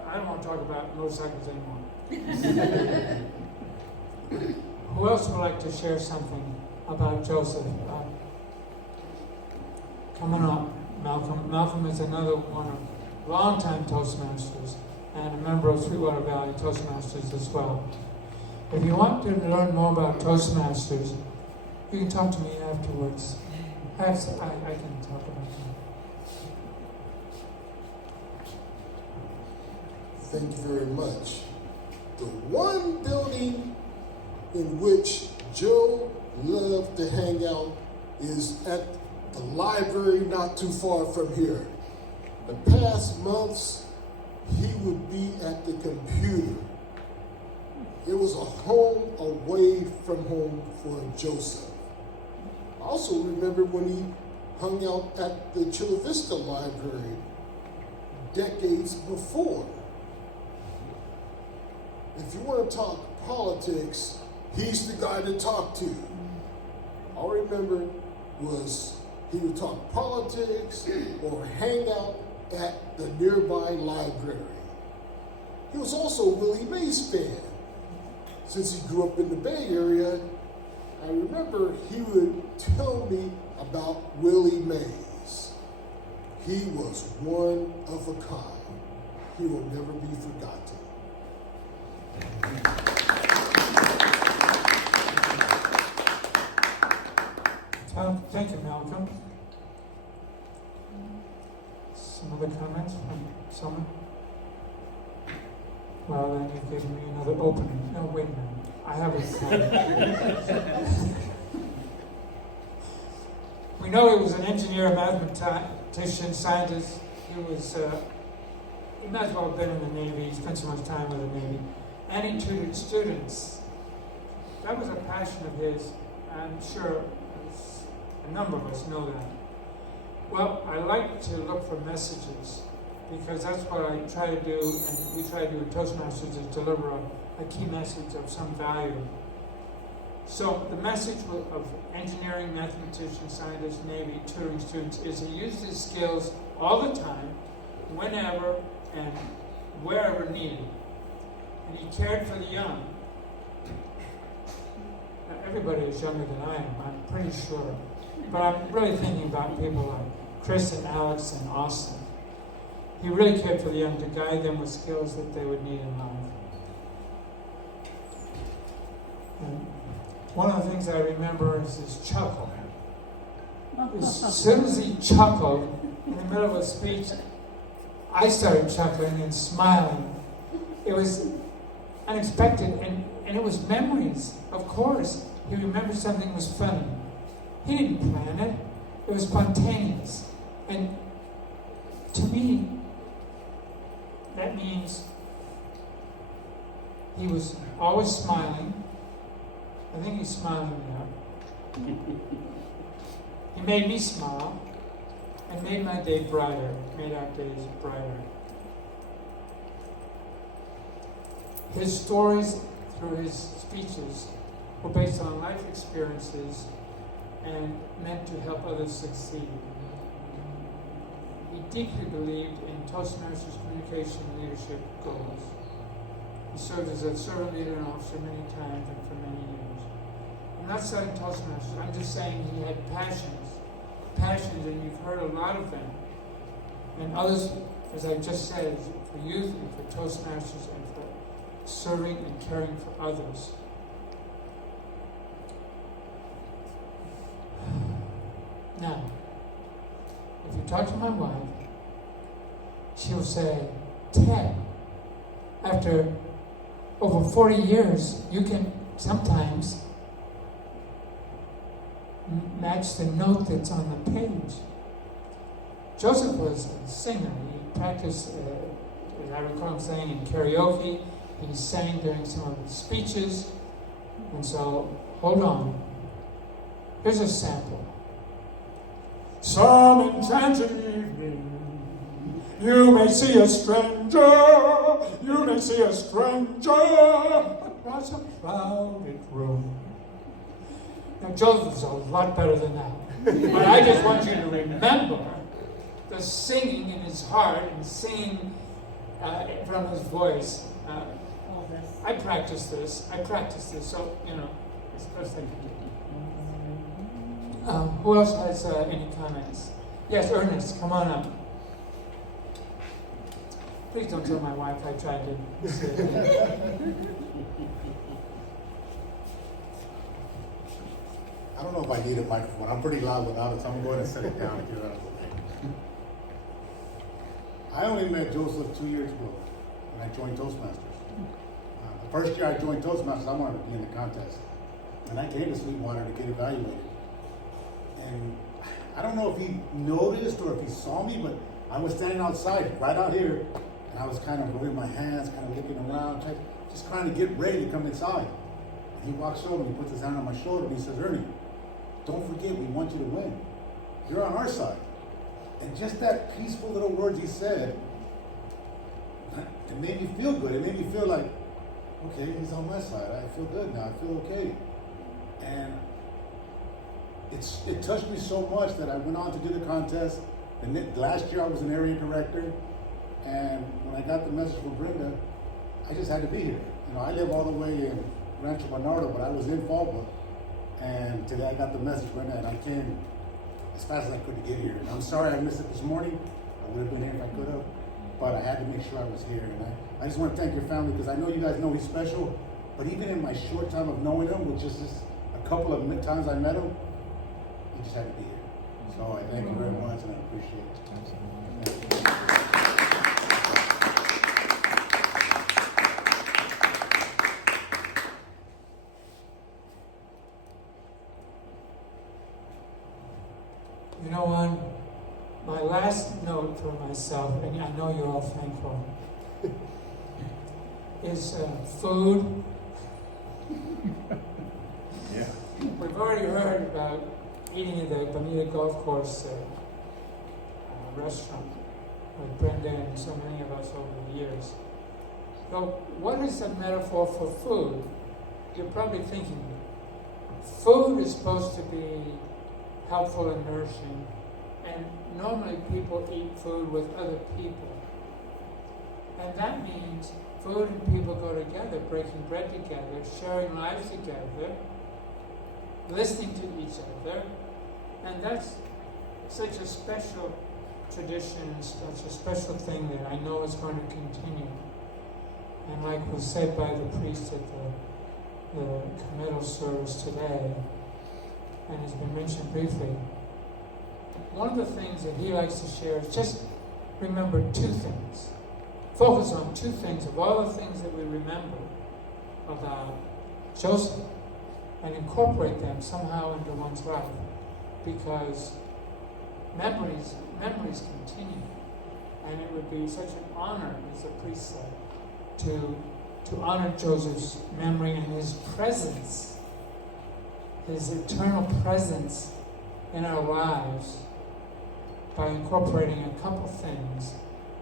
I don't want to talk about motorcycles anymore. Who else would like to share something about Joseph? Coming up, Malcolm. Malcolm is another one of longtime Toastmasters and a member of Sweetwater Valley Toastmasters as well. If you want to learn more about Toastmasters, you can talk to me afterwards. I can talk about that. Thank you very much. The one building in which Joe loved to hang out is at the library not too far from here. The past months, he would be at the computer. It was a home away from home for Joseph. I also remember when he hung out at the Chula Vista Library decades before. If you want to talk politics, he's the guy to talk to. All I remember was he would talk politics or hang out at the nearby library. He was also a Willie Mays fan. Since he grew up in the Bay Area, I remember he would tell me about Willie Mays. He was one of a kind. He will never be forgotten. Thank you, Malcolm. Some other comments from someone? Well, then you've given me another opening. No, wait a minute. I have a comment. We know he was an engineer, mathematician, scientist. He might as well have been in the Navy. He spent so much time with the Navy. And he tutored students. That was a passion of his. I'm sure a number of us know that. Well, I like to look for messages because that's what I try to do, and we try to do in Toastmasters is deliver a key message of some value. So the message of engineering, mathematician, scientist, Navy, tutoring students is he used his skills all the time, whenever and wherever needed. And he cared for the young. Now, everybody is younger than I am, I'm pretty sure. But I'm really thinking about people like Chris and Alex and Austin. He really cared for the young to guide them with skills that they would need in life. And one of the things I remember is his chuckle. As soon as he chuckled in the middle of a speech, I started chuckling and smiling. It was unexpected, and it was memories. Of course, he remembered something was funny. He didn't plan it. It was spontaneous. And to me, that means he was always smiling. I think he's smiling now. He made me smile and made my day brighter, made our days brighter. His stories through his speeches were based on life experiences and meant to help others succeed. He deeply believed in Toastmasters communication and leadership goals. He served as a servant leader and officer many times and for many years. I'm not saying Toastmasters, I'm just saying he had passions, and you've heard a lot of them. And others, as I just said, for youth and for Toastmasters and for serving and caring for others. Now, if you talk to my wife, she'll say, Ted, after over 40 years, you can sometimes match the note that's on the page. Joseph was a singer. He practiced, as I recall him saying, in karaoke. He sang during some of his speeches. And so, hold on. Here's a sample. Some enchanted evening, you may see a stranger, you may see a stranger across a crowded room. Now, Joseph's a lot better than that. But I just want you to remember the singing in his heart and singing from his voice. I practice this, so, it's the first thing to do. Who else has any comments? Yes, Ernest, come on up. Please don't tell my wife I tried to say that. I don't know if I need a microphone. I'm pretty loud without it, so I'm going to set it down here. I only met Joseph 2 years ago when I joined Toastmasters. The first year I joined Toastmasters, I wanted to be in the contest. And I came to Sweetwater to get evaluated. And I don't know if he noticed or if he saw me, but I was standing outside, right out here, and I was kind of rubbing my hands, kind of looking around, just trying to get ready to come inside. And he walks over and he puts his hand on my shoulder and he says, Ernie, don't forget, we want you to win. You're on our side. And just that peaceful little words he said, it made me feel good. It made me feel like, okay, he's on my side. I feel good now. I feel okay. And it touched me so much that I went on to do the contest. And last year I was an area director. And when I got the message from Brenda, I just had to be here. I live all the way in Rancho Bernardo, but I was in Fallbrook. And today I got the message, Brenda, and I came as fast as I could to get here. And I'm sorry I missed it this morning. I would have been here if I could have, but I had to make sure I was here. And I just want to thank your family, because I know you guys know he's special, but even in my short time of knowing him, which is just a couple of times I met him, he just had to be here. So I thank you very much, and I appreciate it. Thank you. You know, on my last note for myself, and I know you're all thankful, is food. Yeah. We've already heard about eating at the Bonita Golf Course restaurant with Brenda and so many of us over the years. So, what is the metaphor for food? You're probably thinking, food is supposed to be helpful and nourishing, and normally people eat food with other people. And that means food and people go together, breaking bread together, sharing lives together, listening to each other, and that's such a special tradition, such a special thing that I know is going to continue. And like was said by the priest at the committal service today, and has been mentioned briefly, one of the things that he likes to share is just remember two things. Focus on two things of all the things that we remember about Joseph and incorporate them somehow into one's life, because memories continue, and it would be such an honor, as the priest said, to honor Joseph's memory and his presence, his eternal presence in our lives, by incorporating a couple things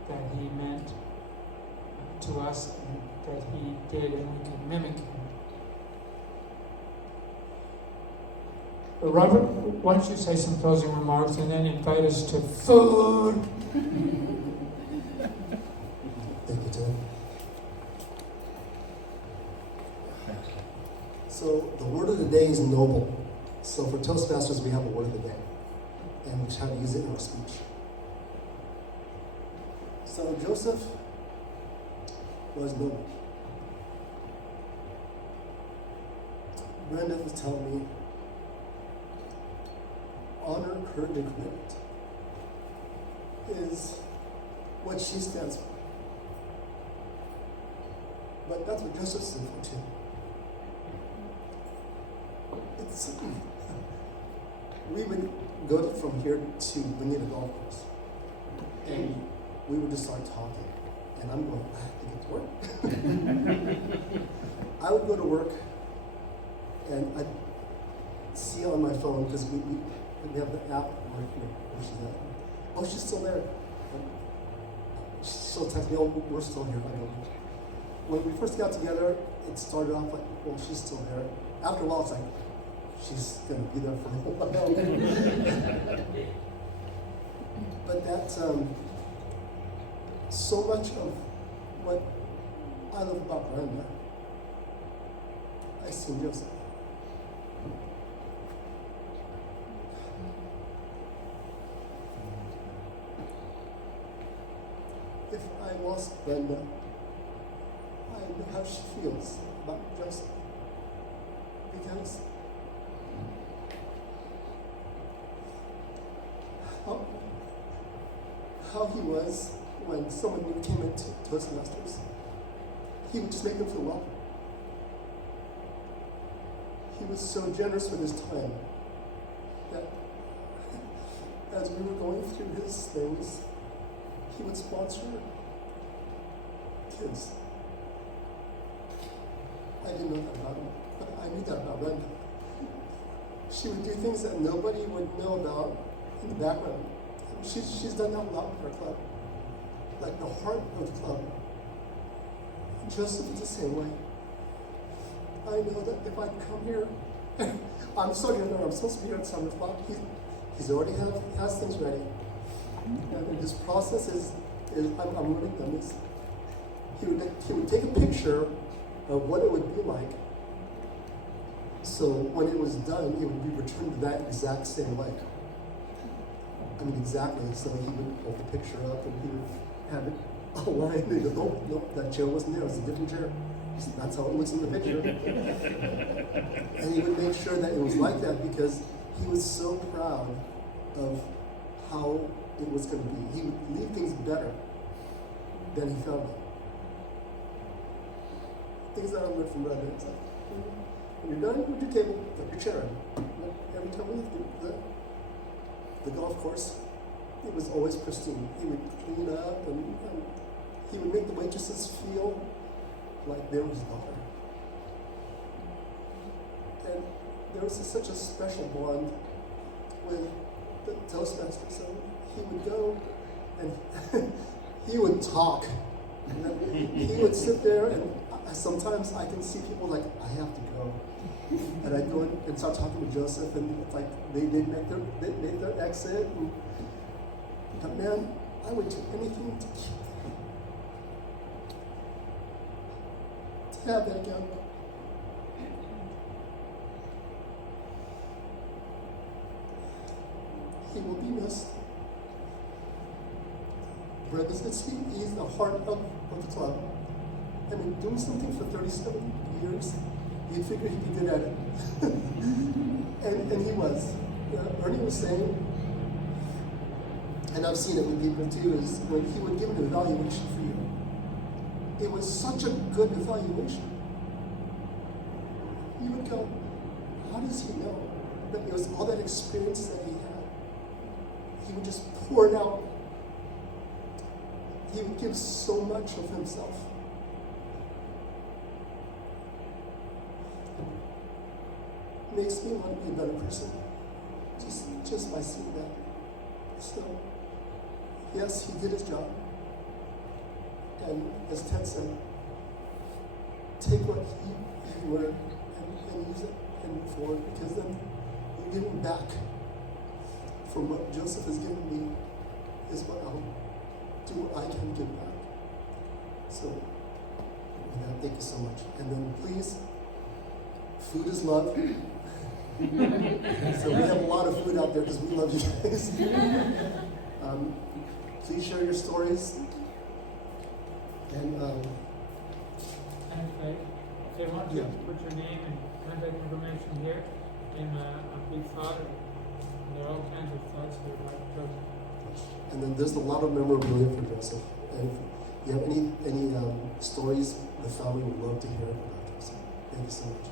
that he meant to us and that he did, and we can mimic him. Robert, why don't you say some closing remarks and then invite us to food? Thank you, Tim. So the word of the day is noble. So for Toastmasters, we have a word of the day, and we try to use it in our speech. So Joseph was noble. Brenda was telling me, honor, courage, and commitment is what she stands for. But that's what Joseph stood for too. We would go from here to Bonita golf course, and we would just start talking. And I'm going, I have to get to work. I would go to work, and I'd see on my phone, because we have the app where she's at. Oh, she's still there. She'll text me, oh, we're still here. I go, when we first got together, it started off like, well, she's still there. After a while, it's like, she's going to be there for a while. But that, so much of what I love about Brenda, I see in Joseph. If I lost Brenda, I know how she feels about Joseph. Because how he was when someone new came into Toastmasters, he would just make them feel welcome. He was so generous with his time that as we were going through his things, he would sponsor kids. I didn't know that about him, but I knew that about Brenda. She would do things that nobody would know about in the background. She's done that a lot with her club. Like the heart of the club. Joseph is the same way. I know that if I come here, I'm supposed to be here at 7 o'clock. He's already has things ready. And his process is I'm running them. He would take a picture of what it would be like. So when it was done, it would be returned to that exact same way. I mean, exactly. So he would hold the picture up and he would have it aligned. And he goes, oh, no, that chair wasn't there. It was a different chair. That's how it looks in the picture. And he would make sure that it was like that because he was so proud of how it was going to be. He would leave things better than he found it. Things that I learned from Brenda. It's like, when you're done with your table, put your chair in. Every time we leave the golf course, it was always pristine. He would clean up and he would make the waitresses feel like they were his daughter. And there was such a special bond with the Toastmasters. So he would go and he would talk. He would sit there and sometimes I can see people like, I have to go. And I'd go and start talking to Joseph and it's like they made their exit. And, but man, I would do anything to keep them. To have that again. He will be missed. Brothers, he's the heart of the club. I mean, doing something for 37 years, you'd figure he'd be good at it. and he was. Ernie was saying and I've seen it with people too, is when he would give an evaluation for you. It was such a good evaluation. You would go, how does he know? But it was all that experience that he had. He would just pour it out. He would give so much of himself. It makes me want to be a better person, just by seeing that. So, yes, he did his job. And as Ted said, take what he learned and use it and move forward, because then you're giving back from what Joseph has given me is what I'll do what I can give back. So, with that, thank you so much. And then please, food is love. So we have a lot of food out there because we love you guys. Please share your stories. And if they want to put your name and contact information here, and a big thought, there are all kinds of thoughts here about Joseph. and then there's a lot of memorabilia for Joseph. And if you have any stories, the family would love to hear about Joseph. Thank you so much.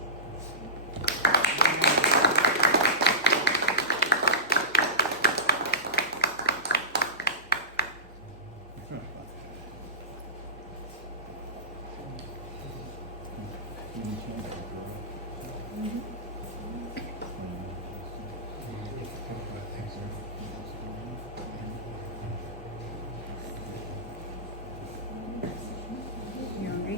You hungry?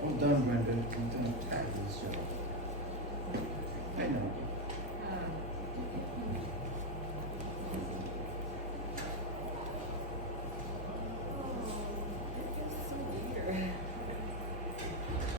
Well done, Brenda. You've done a fabulous job. I know. So dear.